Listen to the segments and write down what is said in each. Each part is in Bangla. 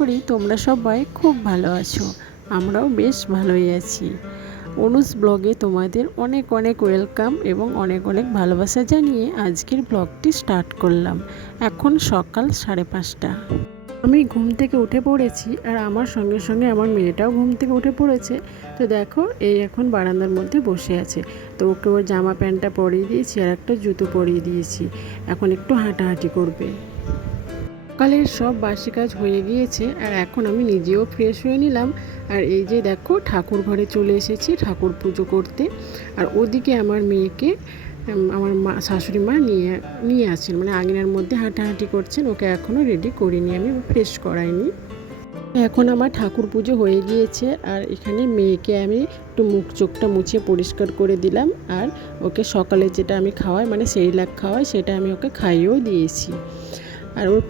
করি তোমরা সবাই খুব ভালো আছো। আমরাও বেশ ভালোই আছি। অনুজ ব্লগে তোমাদের অনেক অনেক ওয়েলকাম এবং অনেক অনেক ভালোবাসা জানিয়ে আজকের ব্লগটি স্টার্ট করলাম। এখন সকাল 5:30। আমি ঘুম থেকে উঠে পড়েছি আর আমার সঙ্গে সঙ্গে আমার মেয়েটাও ঘুম থেকে উঠে পড়েছে। তো দেখো এই এখন বারান্দার মধ্যে বসে আছে। তো ওকে ওর জামা প্যান্টটা পরিয়ে দিয়েছি আর একটা জুতো পরিয়ে দিয়েছি। এখন একটু হাঁটাহাঁটি করবে। সকালের সব বাসি কাজ হয়ে গিয়েছে আর এখন আমি নিজেও ফ্রেশ হয়ে নিলাম। আর এই যে দেখো ঠাকুর ঘরে চলে এসেছি ঠাকুর পুজো করতে। আর ওদিকে আমার মেয়েকে আমার শাশুড়ি মা নিয়ে আসছেন, মানে আঙিনার মধ্যে হাঁটাহাঁটি করছেন। ওকে এখনও রেডি করিনি, আমি ফ্রেশ করাইনি। এখন আমার ঠাকুর পুজো হয়ে গিয়েছে আর এখানে মেয়েকে আমি একটু মুখ চোখটা মুছিয়ে পরিষ্কার করে দিলাম। আর ওকে সকালে যেটা আমি খাওয়াই, মানে সেরিল্যাক খাওয়াই, সেটা আমি ওকে খাইয়েও দিয়েছি। আর ওর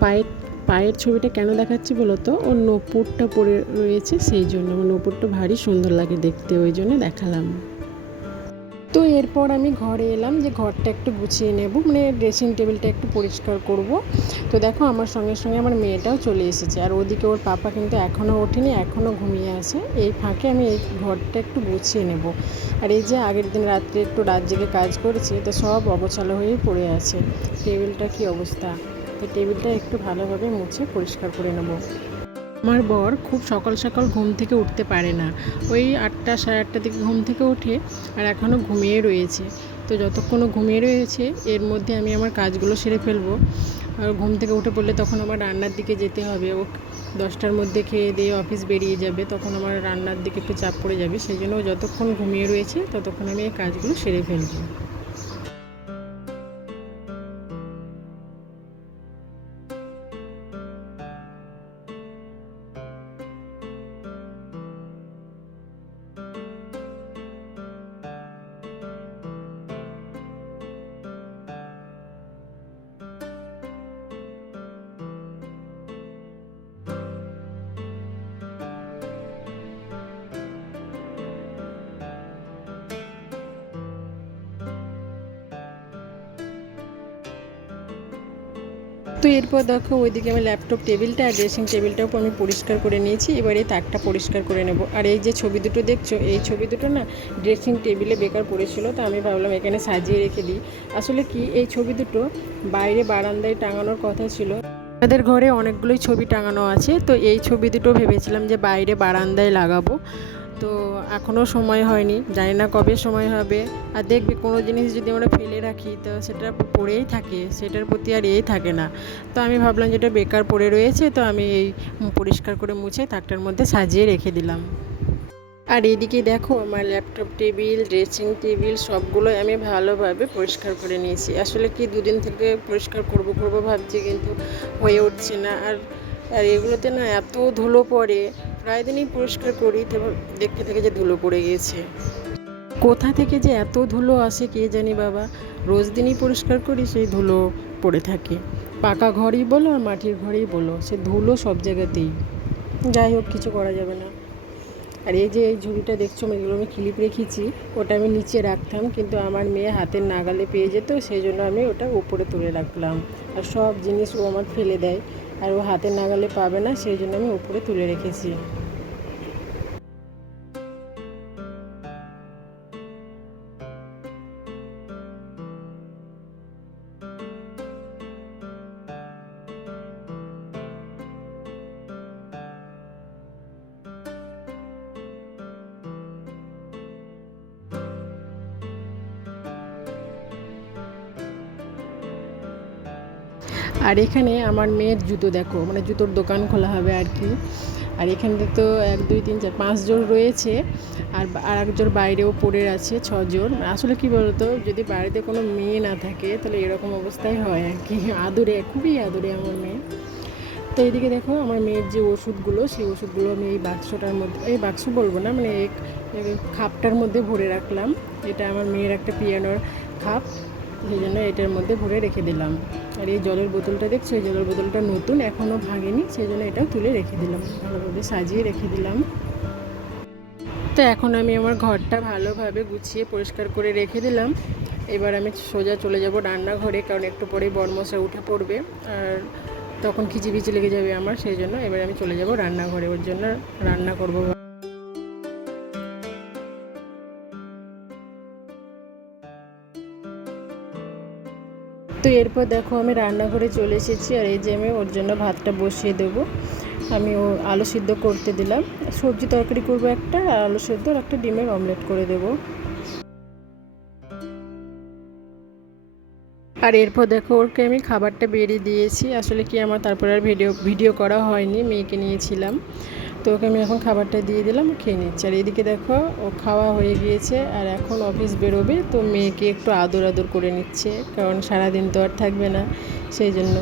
পায়ের ছবিটা কেন দেখাচ্ছি বলো তো, ওর নূপুরটা পরে রয়েছে সেই জন্য। আমার নূপুরটা ভারী সুন্দর লাগে দেখতে, ওই জন্য দেখালাম। তো এরপর আমি ঘরে এলাম যে ঘরটা একটু গুছিয়ে নেব, মানে ড্রেসিং টেবিলটা একটু পরিষ্কার করব। তো দেখো আমার সঙ্গে সঙ্গে আমার মেয়েটাও চলে এসেছে। আর ওদিকে ওর পাপা কিন্তু এখনও ওঠেনি, এখনও ঘুমিয়ে আছে। এই ফাঁকে আমি এই ঘরটা একটু গুছিয়ে নেব। আর এই যে আগের দিন রাত্রে একটু রাত জেগে কাজ করেছি, তো সব অগোছালো হয়েই পড়ে আছে। টেবিলটা কী অবস্থা, তো টেবিলটা একটু ভালোভাবে মুছে পরিষ্কার করে নেব। আমার বর খুব সকাল সকাল ঘুম থেকে উঠতে পারে না, ওই 8টা 8:30 দিকে ঘুম থেকে ওঠে আর এখনও ঘুমিয়ে রয়েছে। তো যতক্ষণ ঘুমিয়ে রয়েছে এর মধ্যে আমি আমার কাজগুলো সেরে ফেলবো। আর ঘুম থেকে উঠে পড়লে তখন আমার রান্নার দিকে যেতে হবে। ও 10টার মধ্যে খেয়ে দিয়ে অফিস বেরিয়ে যাবে, তখন আমার রান্নার দিকে একটু চাপ পড়ে যাবে। সেই জন্য যতক্ষণ ঘুমিয়ে রয়েছে ততক্ষণ আমি এই কাজগুলো সেরে ফেলবো। তো এরপর দেখো ওইদিকে আমি ল্যাপটপ টেবিলটা আর ড্রেসিং টেবিলটাও আমি পরিষ্কার করে নিয়েছি। এবার এই তাকটা পরিষ্কার করে নেব। আর এই যে ছবি দুটো দেখছো, এই ছবি দুটো না ড্রেসিং টেবিলে বেকার পড়েছিল, তো আমি ভাবলাম এখানে সাজিয়ে রেখে দিই। আসলে কি, এই ছবি দুটো বাইরে বারান্দায় টাঙানোর কথা ছিল। আমাদের ঘরে অনেকগুলোই ছবি টাঙানো আছে, তো এই ছবি দুটো ভেবেছিলাম যে বাইরে বারান্দায় লাগাবো। তো এখনও সময় হয়নি, জানি না কবে সময় হবে। আর দেখবে কোনো জিনিস যদি আমরা ফেলে রাখি তো সেটা পড়েই থাকে, সেটার প্রতি আর থাকে না। তো আমি ভাবলাম যেটা বেকার পড়ে রয়েছে, তো আমি এই পরিষ্কার করে মুছে তাকটার মধ্যে সাজিয়ে রেখে দিলাম। আর এদিকে দেখো আমার ল্যাপটপ টেবিল, ড্রেসিং টেবিল সবগুলোই আমি ভালোভাবে পরিষ্কার করে নিয়েছি। আসলে কি, দুদিন থেকে পরিষ্কার করব ভাবছি, কিন্তু হয়ে উঠছে না। আর এগুলোতে না এত ধুলো পড়ে, প্রায় দিনই পরিষ্কার করি, তো দেখতে থেকে যে ধুলো পড়ে গিয়েছে। কোথা থেকে যে এত ধুলো আসে কে জানি বাবা, রোজ দিনই পরিষ্কার করি সেই ধুলো পড়ে থাকে। পাকা ঘরই বলো আর মাটির ঘরেই বলো, সে ধুলো সব জায়গাতেই। যাই হোক, কিছু করা যাবে না। আর এই যে এই ঝুড়িটা দেখছো, এগুলো আমি ক্লিপ রেখেছি, ওটা আমি নিচে রাখতাম, কিন্তু আমার মেয়ে হাতের নাগালে পেয়ে যেত, সেই জন্য আমি ওটা উপরে তুলে রাখলাম। আর সব জিনিস ও আমার ফেলে দেয়, আর ও হাতের নাগালে পাবে না, সেই জন্য আমি উপরে তুলে রেখেছি। আর এখানে আমার মেয়ের জুতো দেখো, মানে জুতোর দোকান খোলা হবে আর কি। আর এখানে তো 1 2 3 4 5 জোড় রয়েছে, আর এক জোড় বাইরেও পড়ে আছে, 6 জোড়। আসলে কি বলতো, যদি বাড়িতে কোনো মেয়ে না থাকে তাহলে এরকম অবস্থায় হয় আর কি। আদুরে, খুবই আদুরে আমার মেয়ে। তো এইদিকে দেখো আমার মেয়ের যে ওষুধগুলো, সেই ওষুধগুলো আমি এই বাক্সটার মধ্যে, এই বাক্স বলবো না, মানে এই খাপটার মধ্যে ভরে রাখলাম। এটা আমার মেয়ের একটা পিয়ানোর খাপ, সেই জন্য এটার মধ্যে ভরে রেখে দিলাম। আর এই জলের বোতলটা দেখছো, এই জলের বোতলটা নতুন, এখনও ভাঙেনি, সেই জন্য এটাও তুলে রেখে দিলাম, ভালোভাবে সাজিয়ে রেখে দিলাম। তো এখন আমি আমার ঘরটা ভালোভাবে গুছিয়ে পরিষ্কার করে রেখে দিলাম। এবার আমি সোজা চলে যাব রান্নাঘরে, কারণ একটু পরেই বরমশাই উঠে পড়বে। আর তখন খিচিবিচি লেগে যাবে আমার, সেই জন্য এবার আমি চলে যাব রান্নাঘরে, ওর জন্য রান্না করব। তো এরপর দেখো আমি রান্নাঘরে চলে এসেছি, আর এই যে আমি ওর জন্য ভাতটা বসিয়ে দেবো। আমি ও আলু সিদ্ধ করতে দিলাম, সবজি তরকারি করবো একটা, আর আলু সিদ্ধ আর একটা ডিমের অমলেট করে দেবো। আর এরপর দেখো ওকে আমি খাবারটা বেরিয়ে দিয়েছি, আসলে কি আমার তারপরে আর ভিডিও করা হয়নি, মেয়েকে নিয়েছিলাম। তো ওকে আমি এখন খাবারটা দিয়ে দিলাম, খেয়ে নিচ্ছে। আর এদিকে দেখো ও খাওয়া হয়ে গিয়েছে, আর এখন অফিস বেরোবে, তো মেয়েকে একটু আদর আদর করে নিচ্ছে, কারণ সারাদিন তো আর থাকবে না, সেই জন্য।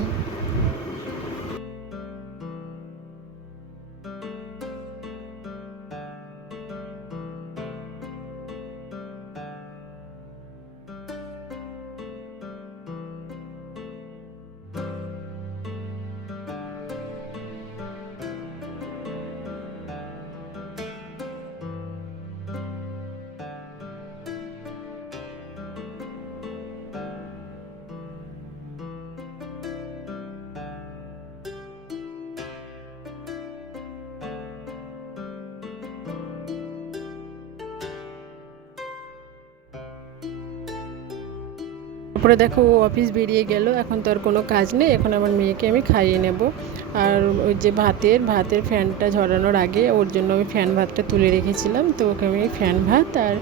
তারপরে দেখো ও অফিস বেরিয়ে গেল, এখন তো আর কোনো কাজ নেই, এখন আমার মেয়েকে আমি খাইয়ে নেব। আর ওই যে ভাতের ফ্যানটা ঝরানোর আগে ওর জন্য আমি ফ্যান ভাতটা তুলে রেখেছিলাম, তো ওকে আমি ফ্যান ভাত আর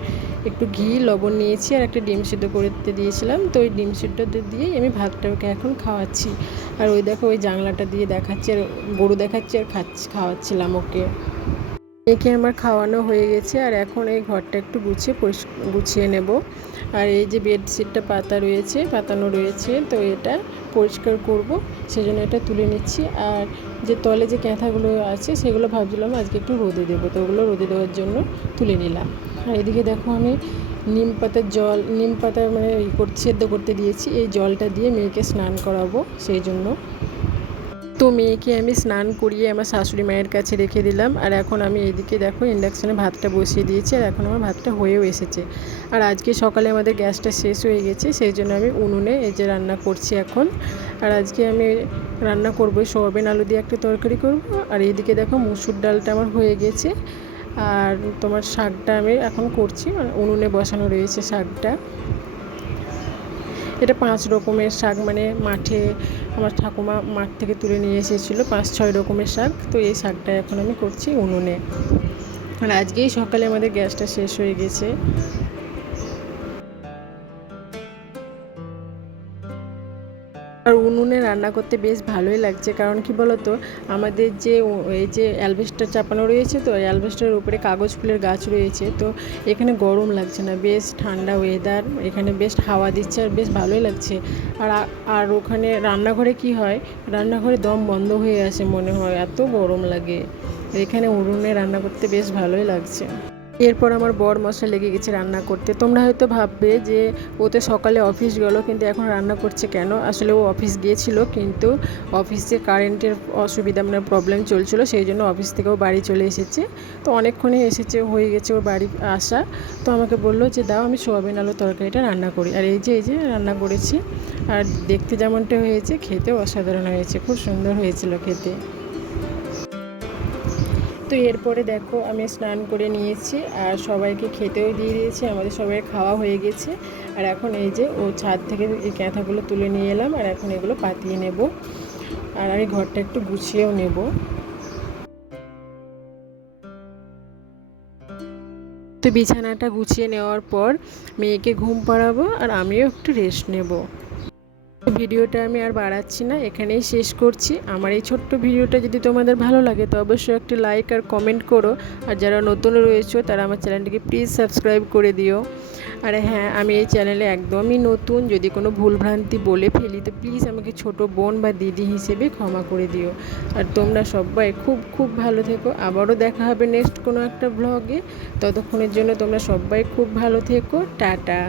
একটু ঘি লবণ নিয়েছি, আর একটা ডিম সিদ্ধ করতে দিয়েছিলাম, তো ওই ডিম সিদ্ধটা দিয়েই আমি ভাতটা ওকে এখন খাওয়াচ্ছি। আর ওই দেখো ওই জানলাটা দিয়ে দেখাচ্ছি, আর গরু দেখাচ্ছি, আর খাওয়াচ্ছিলাম ওকে। একে আমার খাওয়ানো হয়ে গেছে, আর এখন এই ঘরটা একটু গুছিয়ে নেব। আর এই যে বেডশিটটা পাতানো রয়েছে, তো এটা পরিষ্কার করব, সেজন্য এটা তুলে নিচ্ছি। আর যে তলে যে ক্যাঁথাগুলো আছে সেগুলো ভাবছিলাম আজকে একটু রোদে দেবো, তো ওগুলো রোদে দেওয়ার জন্য তুলে নিলাম। আর এদিকে দেখো আমি নিম পাতা মানে সেদ্ধ করতে দিয়েছি, এই জলটা দিয়ে মেয়েকে স্নান করাবো, সেই জন্য। তো মেয়েকে আমি স্নান করিয়ে আমার শাশুড়ি মায়ের কাছে রেখে দিলাম, আর এখন আমি এইদিকে দেখো ইন্ডাকশানে ভাতটা বসিয়ে দিয়েছি, আর এখন আমার ভাতটা হয়েও এসেছে। আর আজকে সকালে আমাদের গ্যাসটা শেষ হয়ে গেছে, সেই জন্য আমি উনুনে এই যে রান্না করছি এখন। আর আজকে আমি রান্না করবো সয়াবিন আলু দিয়ে একটা তরকারি করব। আর এইদিকে দেখো মুসুর ডালটা আমার হয়ে গেছে, আর তোমার শাকটা আমি এখন করছি, উনুনে বসানো রয়েছে শাকটা। এটা 5 রকমের শাক, মানে মাঠে আমার ঠাকুমা মাঠ থেকে তুলে নিয়ে এসেছিলো 5-6 রকমের শাক, তো এই শাকটা এখন আমি করছি উনুনে। আর আজকেই সকালে আমাদের গ্যাসটা শেষ হয়ে গেছে। আর উনুনে রান্না করতে বেশ ভালোই লাগছে, কারণ কি বলতো, আমাদের যে এই যে অ্যালবেস্টার চাপানো রয়েছে, তো অ্যালবেস্টারের উপরে কাগজ ফুলের গাছ রয়েছে, তো এখানে গরম লাগছে না, বেশ ঠান্ডা ওয়েদার, এখানে বেশ হাওয়া দিচ্ছে, আর বেশ ভালোই লাগছে। আর আর ওখানে রান্নাঘরে কি হয়, রান্নাঘরে দম বন্ধ হয়ে আসে মনে হয়, এত গরম লাগে। এখানে উনুনে রান্না করতে বেশ ভালোই লাগছে। এরপর আমার বর মশা লেগে গেছে রান্না করতে। তোমরা হয়তো ভাববে যে ও তো সকালে অফিস গেল, কিন্তু এখন রান্না করছে কেন? আসলে ও অফিস গিয়েছিল, কিন্তু অফিসে কারেন্টের অসুবিধা মানে প্রবলেম চলছিল, সেই জন্য অফিস থেকেও বাড়ি চলে এসেছে। তো অনেকক্ষণই এসেছে, হয়ে গেছে ওর বাড়ি আসা। তো আমাকে বললো যে দাও আমি সোয়াবিন আলু তরকারিটা রান্না করি। আর এই যে রান্না করেছি, আর দেখতে যেমনটা হয়েছে খেতেও অসাধারণ হয়েছে, খুব সুন্দর হয়েছিল খেতে। তো এরপরে দেখো আমি স্নান করে নিয়েছি, আর সবাইকে খেতেও দিয়ে দিয়েছি, আমাদের সবাই খাওয়া হয়ে গেছে। আর এখন এই যে ও ছাদ থেকে এই ক্যাঁথাগুলো তুলে নিয়ে এলাম, আর এখন এগুলো পাতিয়ে নেব, আর আমি ঘরটা একটু গুছিয়েও নেব। তো বিছানাটা গুছিয়ে নেওয়ার পর মেয়েকে ঘুম পাড়াবো, আর আমিও একটু রেস্ট নেব। ভিডিওটা আমি আর বাড়াচ্ছি না, এখানেই শেষ করছি। আমার এই ছোট্ট ভিডিওটা যদি তোমাদের ভালো লাগে তো অবশ্যই একটি লাইক আর কমেন্ট করো, আর যারা নতুন রয়েছে তারা আমার চ্যানেলটিকে প্লিজ সাবস্ক্রাইব করে দিও। আর হ্যাঁ, আমি এই চ্যানেলে একদমই নতুন, যদি কোনো ভুলভ্রান্তি বলে ফেলি তো প্লিজ আমাকে ছোট বোন বা দিদি হিসেবে ক্ষমা করে দিও। আর তোমরা সবাই খুব খুব ভালো থেকো, আবারও দেখা হবে নেক্সট কোনো একটা ব্লগে। ততক্ষণের জন্য তোমরা সবাই খুব ভালো থেকো, টাটা।